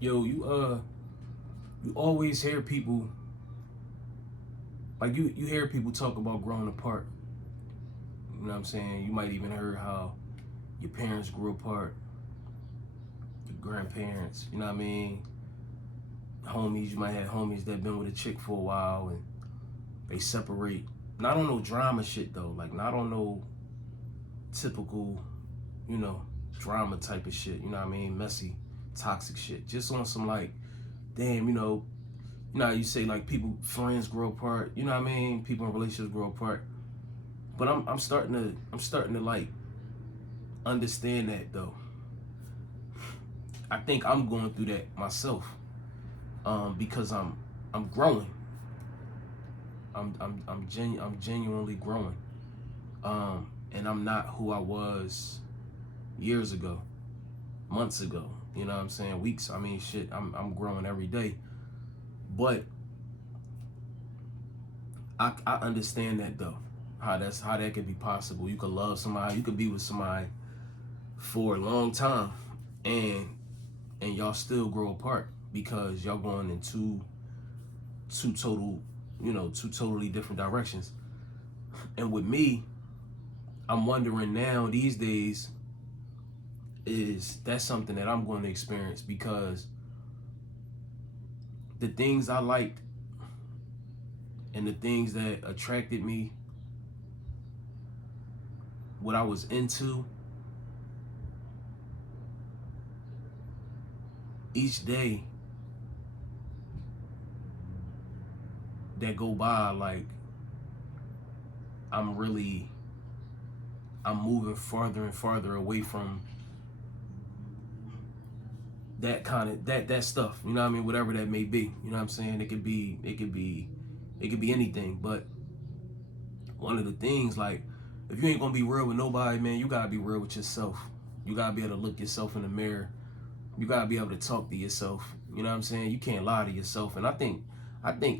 Yo, you always hear people like you hear people talk about growing apart. You know what I'm saying? You might even heard how your parents grew apart, your grandparents, you know what I mean? Homies, you might have homies that been with a chick for a while and they separate. Not on no drama shit though, like not on no typical, you know, drama type of shit, you know what I mean? Messy, toxic shit. Just on some like, damn, you know how you say like people, friends grow apart, you know what I mean? People in relationships grow apart. But I'm starting to like understand that though. I think I'm going through that myself. Because I'm growing. I'm genuinely growing. And I'm not who I was years ago, months ago. You know what I'm saying? Weeks. I mean, shit. I'm growing every day. But I understand that though. How that could be possible. You could love somebody. You could be with somebody for a long time, and y'all still grow apart because y'all going in two total, two totally different directions. And with me, I'm wondering now these days, is that something that I'm going to experience? Because the things I liked and the things that attracted me, what I was into, each day that go by, like I'm moving farther and farther away from that kind of that stuff. You know what I mean? Whatever that may be. You know what I'm saying? It could be anything. But one of the things, like, if you ain't gonna be real with nobody, man, you gotta be real with yourself. You gotta be able to look yourself in the mirror. You gotta be able to talk to yourself. You know what I'm saying? You can't lie to yourself. And I think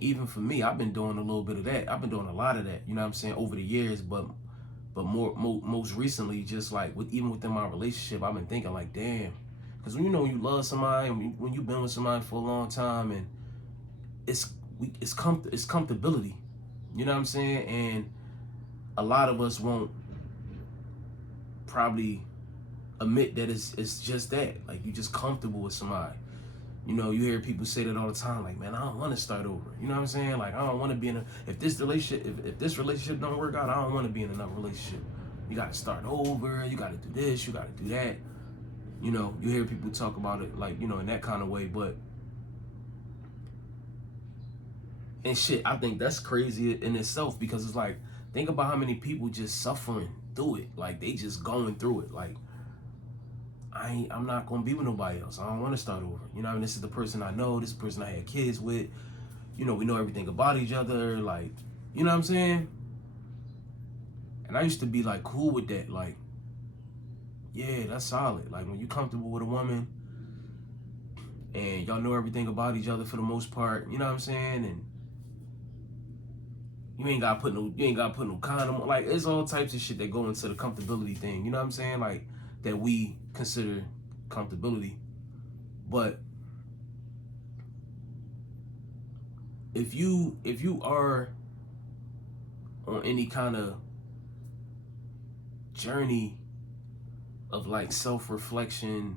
even for me, I've been doing a little bit of that. I've been doing a lot of that. You know what I'm saying? Over the years, but most recently, just like even within my relationship, I've been thinking like, damn, because when you love somebody, when you've been with somebody for a long time, and it's comfortability. You know what I'm saying? And a lot of us won't probably admit that it's just that. Like, you just comfortable with somebody. You know, you hear people say that all the time, like, man, I don't want to start over. You know what I'm saying? Like, I don't want to be in a, if this relationship don't work out, I don't want to be in another relationship. You got to start over. You got to do this. You got to do that. You know, you hear people talk about it, like, in that kind of way. But, and shit, I think that's crazy in itself, because it's like, think about how many people just suffering through it. Like, they just going through it. Like, I'm not gonna be with nobody else. I don't want to start over. You know, I mean, this is the person I know. This person I had kids with. You know, we know everything about each other. Like, you know what I'm saying? And I used to be like cool with that. Like, yeah, that's solid. Like, when you comfortable with a woman and y'all know everything about each other for the most part. You know what I'm saying? And you ain't gotta put no condom on. Like, there's all types of shit that go into the comfortability thing. You know what I'm saying? Like, that we consider comfortability. But if you are on any kind of journey of like self-reflection,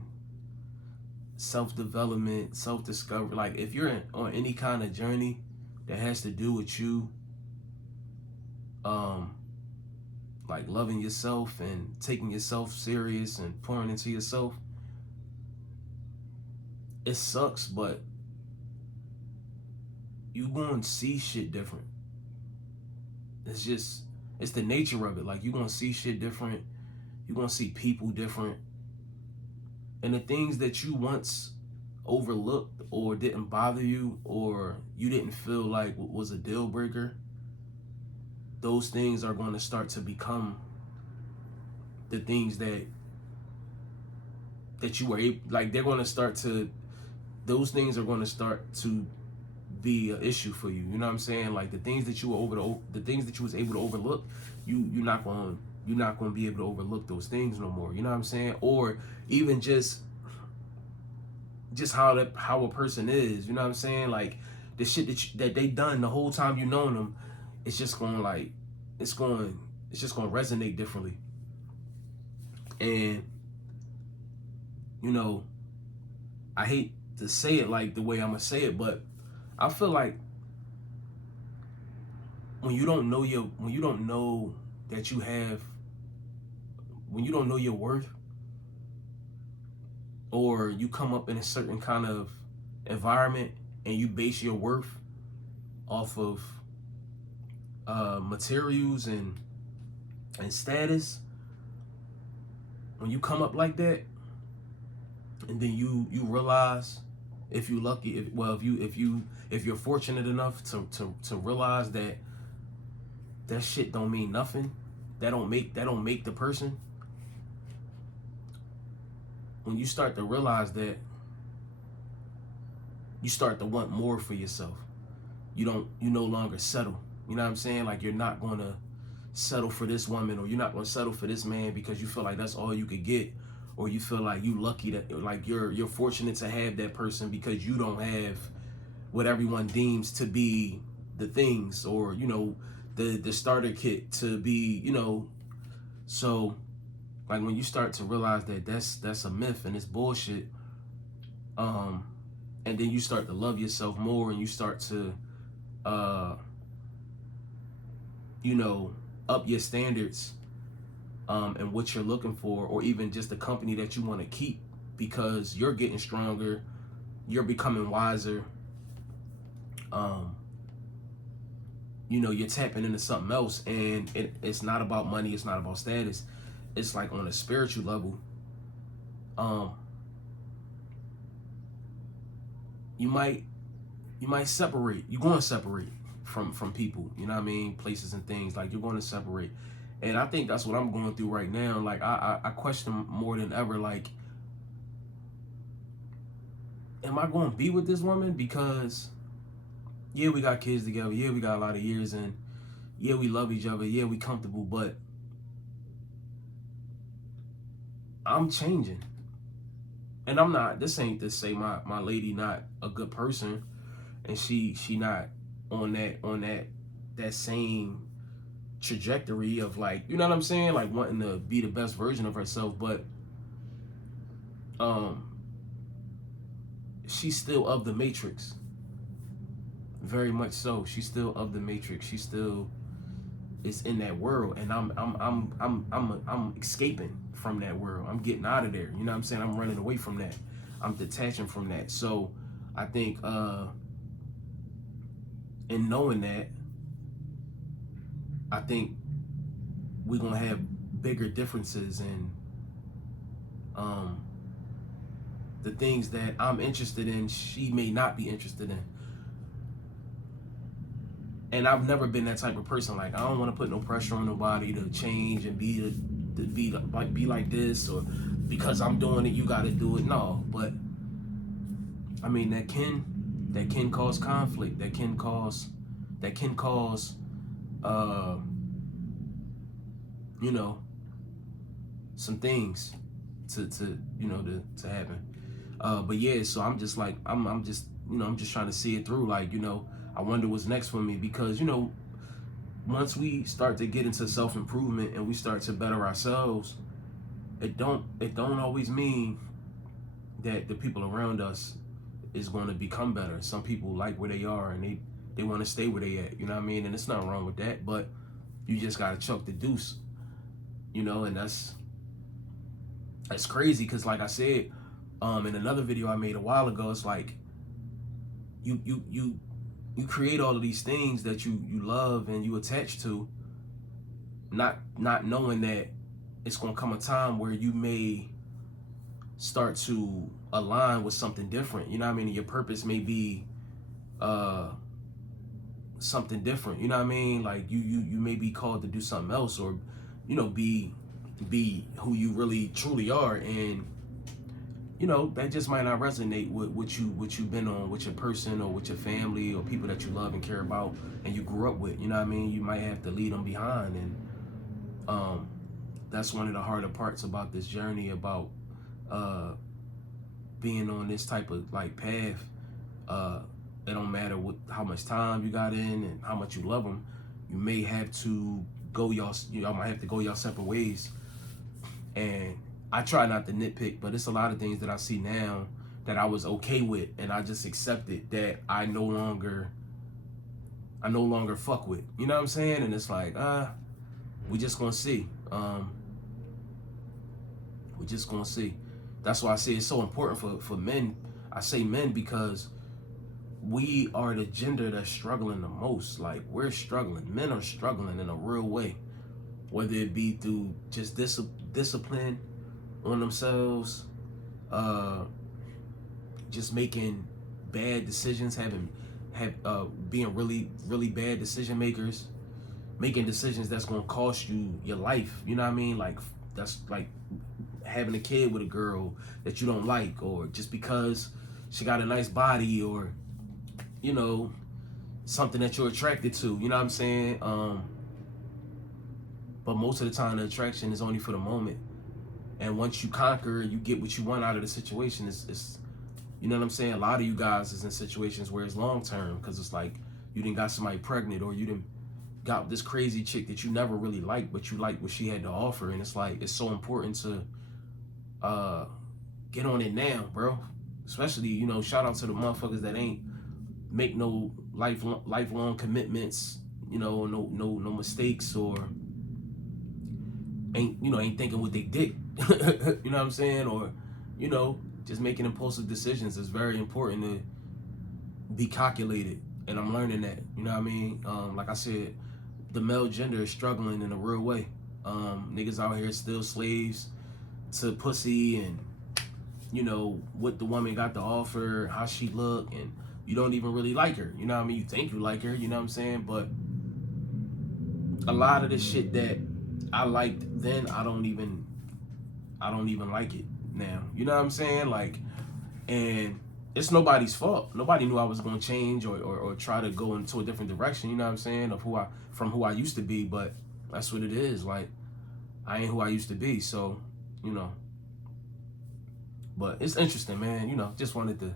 self-development, self-discovery, like if you're on any kind of journey that has to do with you like loving yourself and taking yourself serious and pouring into yourself, it sucks, but you gonna see shit different. It's the nature of it. Like, you gonna see shit different. You gonna see people different. And the things that you once overlooked or didn't bother you or you didn't feel like was a deal breaker, those things are going to start to become the things that you were able, like, those things are going to start to be an issue for you. You know what I'm saying? Like, the things that you was able to overlook, you're not going to be able to overlook those things no more. You know what I'm saying? Or even just just how a person is. You know what I'm saying? Like the shit that they done the whole time you known them, it's just going like it's just going to resonate differently. And you know, I hate to say it like the way I'm gonna say it, but I feel like when you don't know that you have, when you don't know your worth, or you come up in a certain kind of environment and you base your worth off of materials and status, when you come up like that, and then you realize, if you lucky, if you're fortunate enough to realize that shit don't mean nothing, that don't make the person. When you start to realize that, you start to want more for yourself. You no longer settle. You know what I'm saying? Like, you're not gonna settle for this woman, or you're not gonna settle for this man because you feel like that's all you could get, or you feel like you lucky that, like, you're fortunate to have that person because you don't have what everyone deems to be the things, or the starter kit to be, so like when you start to realize that that's a myth and it's bullshit, and then you start to love yourself more, and you start to up your standards, and what you're looking for, or even just the company that you want to keep, because you're getting stronger, you're becoming wiser, you're tapping into something else, and it's not about money, it's not about status, it's like on a spiritual level. You might separate, you're going to separate from people, you know what I mean, places and things, like you're going to separate. And I think that's what I'm going through right now. Like I question more than ever, like, am I going to be with this woman? Because yeah, we got kids together, yeah, we got a lot of years, and yeah, we love each other, yeah, we comfortable, but I'm changing. And I'm not, this ain't to say my lady not a good person, and she not on that same trajectory of, like, you know what I'm saying, like wanting to be the best version of herself, but she's still of the matrix. Very much so. She's still of the matrix. She still is in that world, and I'm escaping from that world. I'm getting out of there. You know what I'm saying? I'm running away from that. I'm detaching from that. So I think in knowing that, I think we're gonna have bigger differences in the things that I'm interested in, she may not be interested in. And I've never been that type of person. Like, I don't want to put no pressure on nobody to change and be like this, or because I'm doing it, you got to do it. No, but I mean, that can cause conflict. That can cause some things to happen. But yeah, so I'm just like, I'm just trying to see it through. Like, I wonder what's next for me, because once we start to get into self-improvement and we start to better ourselves, it don't always mean that the people around us is going to become better. Some people like where they are, and they want to stay where they at, you know what I mean? And it's nothing wrong with that, but you just got to chuck the deuce, and that's crazy, because like I said, in another video I made a while ago, it's like you create all of these things that you love and you attach to, not knowing that it's gonna come a time where you may start to align with something different. You know what I mean? Your purpose may be something different. You know what I mean? Like you may be called to do something else, or be who you really truly are, and that just might not resonate with what you've been on with your person, or with your family, or people that you love and care about and you grew up with. You know what I mean? You might have to leave them behind, and that's one of the harder parts about this journey, about being on this type of like path, it don't matter how much time you got in and how much you love them, you may have to go y'all might have to go y'all separate ways. And I try not to nitpick, but it's a lot of things that I see now that I was okay with, and I just accepted that I no longer fuck with. You know what I'm saying? And it's like, we just gonna see. We just gonna see. That's why I say it's so important for men. I say men because we are the gender that's struggling the most. Like, we're struggling. Men are struggling in a real way, whether it be through just discipline on themselves, just making bad decisions, being really bad decision makers, making decisions that's gonna cost you your life. You know what I mean? Like, that's like having a kid with a girl that you don't like, or just because she got a nice body, or you know, something that you're attracted to. You know what I'm saying? But most of the time, the attraction is only for the moment. And once you conquer, you get what you want out of the situation. It's you know what I'm saying? A lot of you guys is in situations where it's long term, because it's like you didn't got somebody pregnant, or you didn't got this crazy chick that you never really liked, but you like what she had to offer. And it's like, it's so important to get on it now, bro. Especially, you know, shout out to the motherfuckers that ain't make no lifelong commitments, you know, no mistakes, or ain't thinking with they dick. You know what I'm saying? Or, you know, just making impulsive decisions. Is very important to be calculated, and I'm learning that. You know what I mean? Like I said, the male gender is struggling in a real way. Niggas out here still slaves to pussy, and you know what the woman got to offer, how she look, and you don't even really like her. You know what I mean? You think you like her, you know what I'm saying? But a lot of the shit that I liked then, I don't even like it now. You know what I'm saying? Like, and it's nobody's fault. Nobody knew I was gonna change or try to go into a different direction, you know what I'm saying, of from who I used to be, but that's what it is. Like, I ain't who I used to be, so, you know. But it's interesting, man. You know, just wanted to